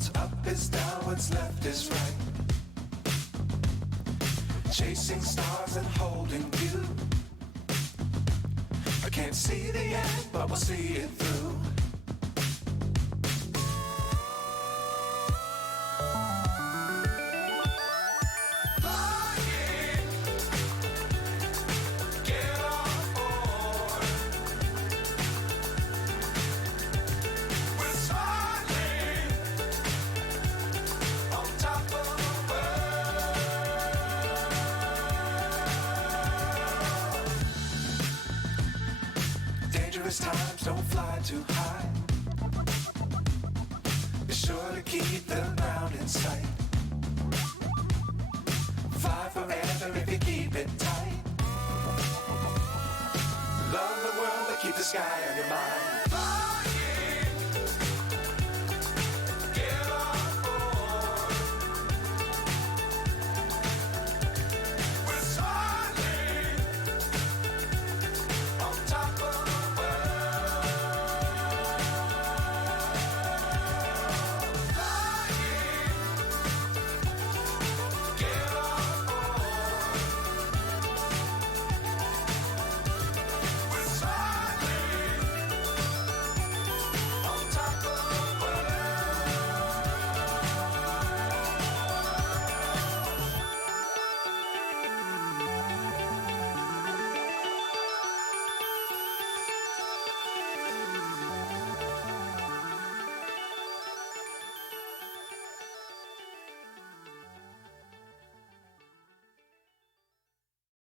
What's up is down, what's left is right. Chasing stars and holding you. I can't see the end, but we'll see it through. Times don't fly too high. Be sure to keep the ground in sight. Fly forever if you keep it tight. Love the world but keep the sky on your mind.